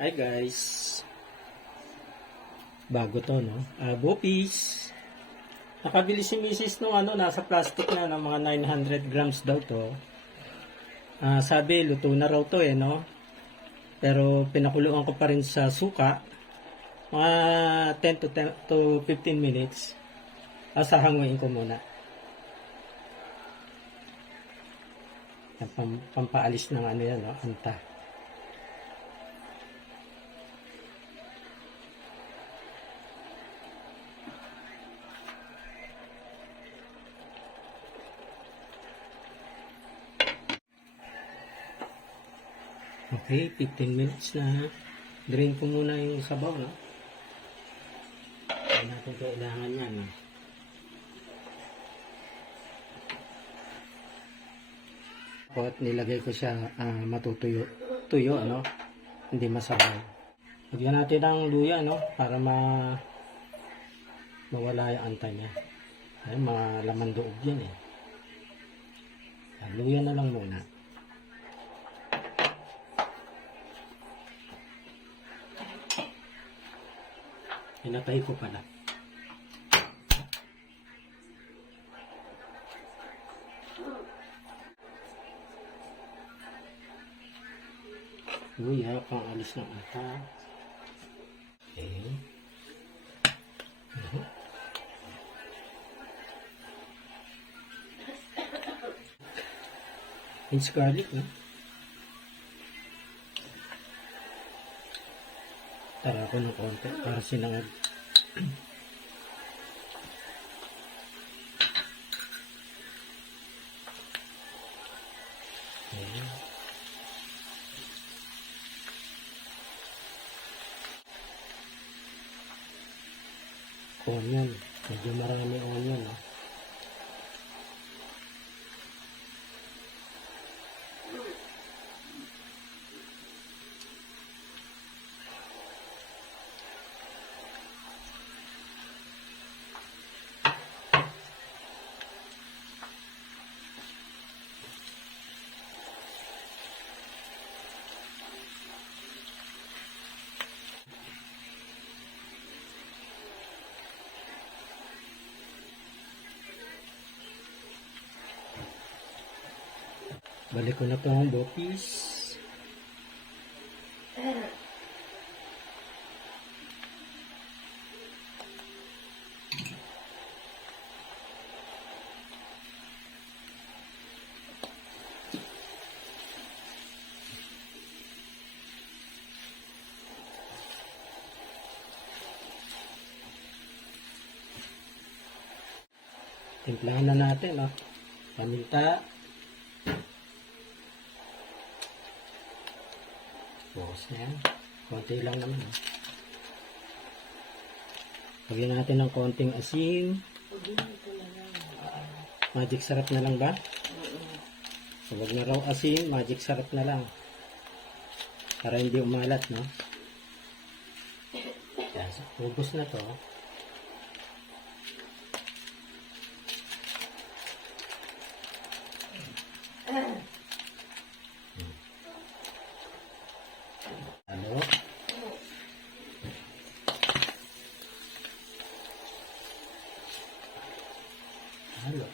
Hi guys, bago to no, Bopis. Nakabili si Mrs. nung nasa plastic na ng mga 900 grams daw to. Sabi luto na raw to no, pero pinakuluan ko pa rin sa suka, mga 10 to 15 minutes. Sahanguin ko muna. Pampaalis ng yan no, anta. Okay, 15 minutes na. Drain ko muna yung sabaw, no? Hindi natin kailangan yan, no? At nilagay ko siya matutuyo, no? Hindi masabaw. Lagyan natin ng luya, no? Para mawala yung anta niya. Ay, mga laman loob yan, eh. Luya na lang muna. Hinatay ko pala. Luya, pang alis ng ata. Okay. It's garlic, no? Tara ko ng konti para sinangag. Ayan. Onion. Medyo marami onion, no? Balik ko na itong Bopis. Timplahan na natin, no? Paminta. Bukas na yan. Konti lang naman. Lagyan natin ng konting asin. Magic sarap na lang ba? So, wag na raw asin. Magic sarap na lang. Para hindi umalat, no? Yan. So, ubos na to. Halo. Halo.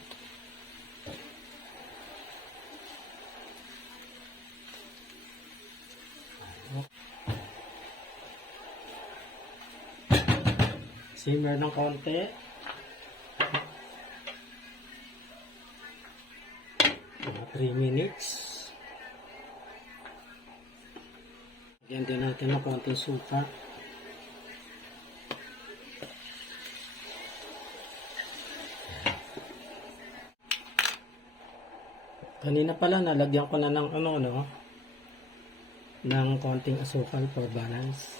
Simmer ng konti. Mga 3 minutes. Lagyan din natin ng konting suka. Kanina pala nalagyan ko na ng ng konting asukal for balance.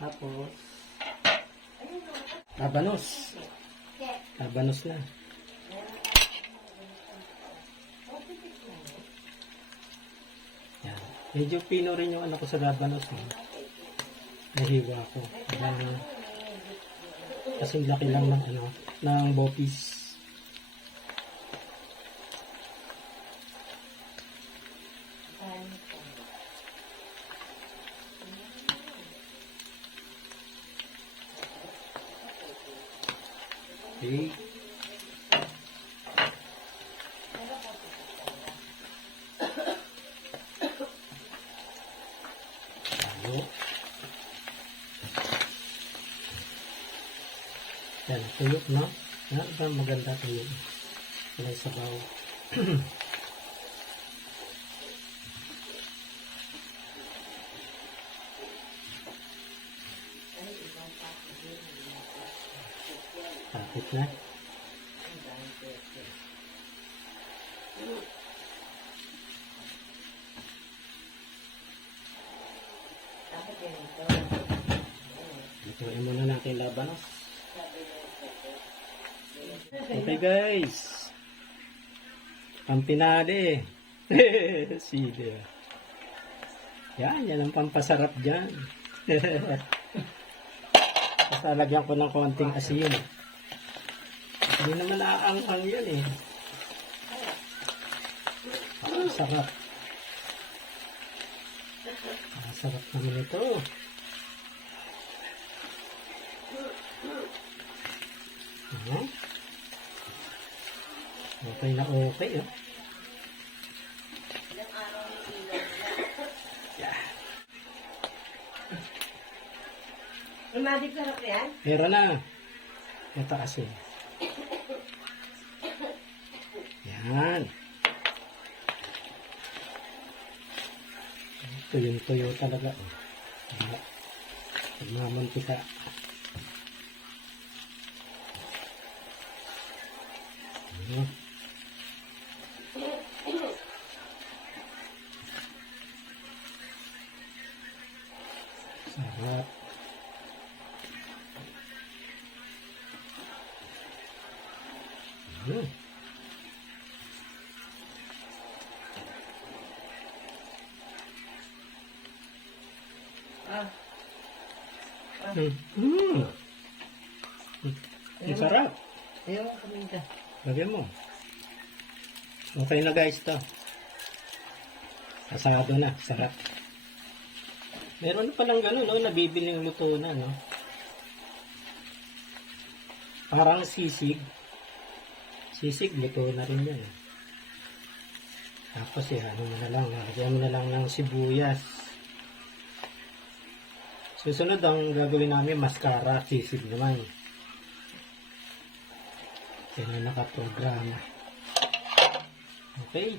Tapos labanos. Labanos na. Yan. Medyo pino rin yung ko sa labanos, no? Nahiwa ko. Kasing laki lang ng Bopis. Okay. Halo. Yan, tuyo, no? Yan, maganda tuyo. Yan, sabaw. Tapit na. Lutuin muna natin labanos. Okay guys. Pampinali. Sili. Yan ang pampasarap dyan. Basta lagyan ko ng konting asin. Hindi naman naaanghang yan eh. Sarap. Sarap naman ito. Okay na okay. Oh. Yeah. Madig sarap yan? Meron na. Ito asin. Yan. Tuyong-tuyo talaga. Pagmamantika. Sarap. Ang sarap. Ayaw mo kaminta. Lagyan mo. Okay na guys to. Asado na. Sarap. Meron na palang gano'n, no? Nabibiling luto na, no? Parang sisig. Sisig, luto na rin yan. Tapos, ano mo na lang, lagyan mo na lang ng sibuyas. Susunod ang gagawin namin, mascara, sisig naman. Yan na nakaprograma. Okay.